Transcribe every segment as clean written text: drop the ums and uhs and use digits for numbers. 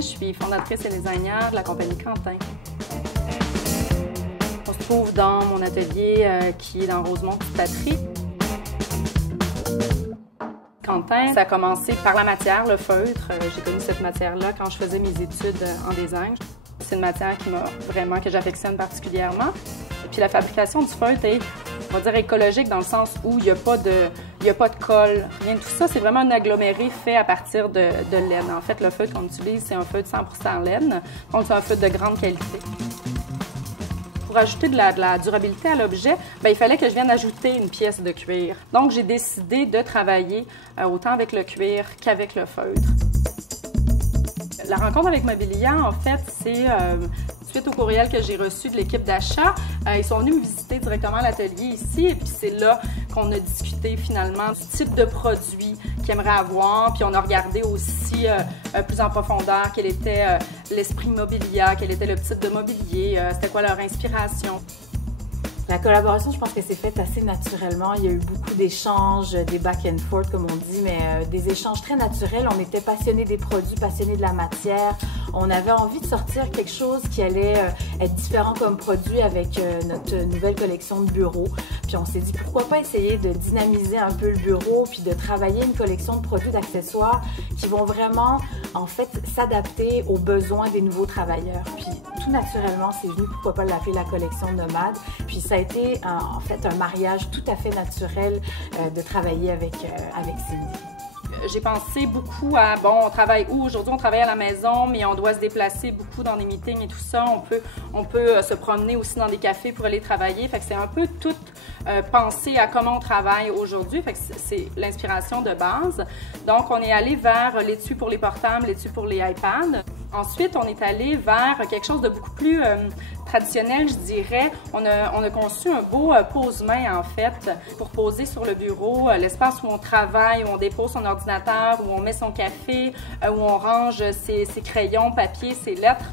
je suis fondatrice et designer de la compagnie Quentin. On se trouve dans mon atelier qui est dans Rosemont-Patrie. Quentin, ça a commencé par la matière, le feutre. J'ai connu cette matière-là quand je faisais mes études en design. C'est une matière que j'affectionne particulièrement. Puis la fabrication du feutre est, on va dire, écologique dans le sens où il n'y a pas de colle, rien de tout ça. C'est vraiment un aggloméré fait à partir de laine. En fait, le feutre qu'on utilise, c'est un feutre 100% laine, donc c'est un feutre de grande qualité. Pour ajouter de la durabilité à l'objet, il fallait que je vienne ajouter une pièce de cuir. Donc, j'ai décidé de travailler autant avec le cuir qu'avec le feutre. La rencontre avec Mobilia, en fait, c'est suite au courriel que j'ai reçu de l'équipe d'achat. Ils sont venus me visiter directement à l'atelier ici et puis c'est là qu'on a discuté finalement du type de produit qu'ils aimeraient avoir. Puis on a regardé aussi plus en profondeur quel était l'esprit Mobilia, quel était le type de mobilier, c'était quoi leur inspiration. La collaboration, je pense que c'est fait assez naturellement. Il y a eu beaucoup d'échanges, des back and forth, comme on dit, mais des échanges très naturels. On était passionnés des produits, passionnés de la matière. On avait envie de sortir quelque chose qui allait être différent comme produit avec notre nouvelle collection de bureaux. Puis on s'est dit, pourquoi pas essayer de dynamiser un peu le bureau, puis de travailler une collection de produits, d'accessoires qui vont vraiment, en fait, s'adapter aux besoins des nouveaux travailleurs. Puis tout naturellement, c'est venu, pourquoi pas l'appeler la collection nomade. Puis ça a été en fait un mariage tout à fait naturel de travailler avec Cindy. J'ai pensé beaucoup à, bon, on travaille où? Aujourd'hui, on travaille à la maison, mais on doit se déplacer beaucoup dans des meetings et tout ça. On peut se promener aussi dans des cafés pour aller travailler. Fait que c'est un peu tout pensé à comment on travaille aujourd'hui. Fait que c'est l'inspiration de base. Donc, on est allé vers l'étui pour les portables, l'étui pour les iPads. Ensuite, on est allé vers quelque chose de beaucoup plus traditionnel, je dirais. On a conçu un beau pose-main, en fait, pour poser sur le bureau, l'espace où on travaille, où on dépose son ordinateur, où on met son café, où on range ses crayons, papier, ses lettres.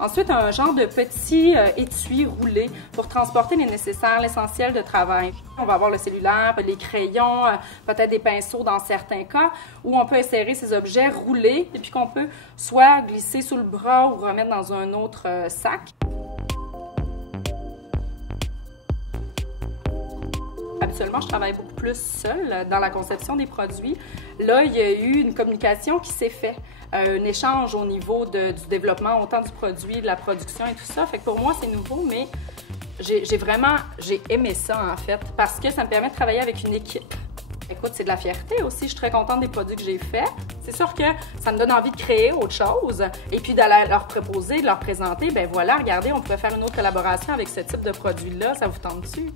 Ensuite, un genre de petit étui roulé pour transporter les nécessaires, l'essentiel de travail. On va avoir le cellulaire, les crayons, peut-être des pinceaux dans certains cas, où on peut insérer ces objets roulés et puis qu'on peut soit glisser sous le bras ou remettre dans un autre sac. Habituellement, je travaille beaucoup plus seule dans la conception des produits. Là, il y a eu une communication qui s'est faite, un échange au niveau du développement, autant du produit, de la production et tout ça. Fait que pour moi, c'est nouveau, mais j'ai aimé ça, en fait, parce que ça me permet de travailler avec une équipe. Écoute, c'est de la fierté aussi. Je suis très contente des produits que j'ai faits. C'est sûr que ça me donne envie de créer autre chose et puis d'aller leur proposer, de leur présenter. Ben voilà, regardez, on pourrait faire une autre collaboration avec ce type de produit-là. Ça vous tente-tu?